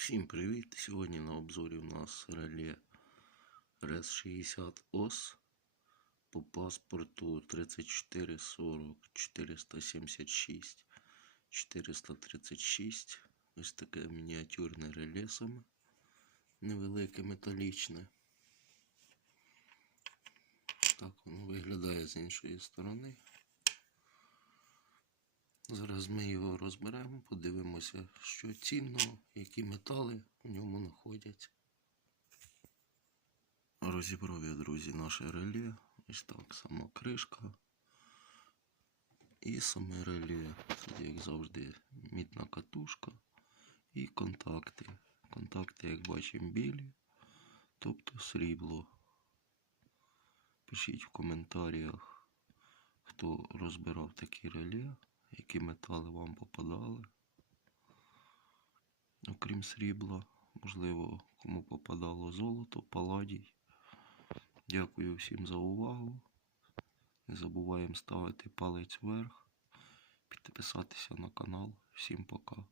Всім привіт! Сьогодні на обзорі у нас реле РЕС 60 ОС по паспорту 3440 476 436. Ось таке мініатюрне реле саме невелике металічне. Так воно виглядає з іншої сторони. Зараз ми його розберемо, подивимося, що цінного, які метали у ньому знаходяться. Розібрав я, друзі, наше реле. Ось так, сама кришка. І саме реле. Тут, як завжди, мідна катушка і контакти. Контакти, як бачимо, білі, тобто срібло. Пишіть в коментарях, хто розбирав такі реле які метали вам попадали. Окрім срібла, можливо, кому попадало золото, паладій. Дякую всім за увагу. Не забуваємо ставити палець вверх, підписатися на канал. Всім пока.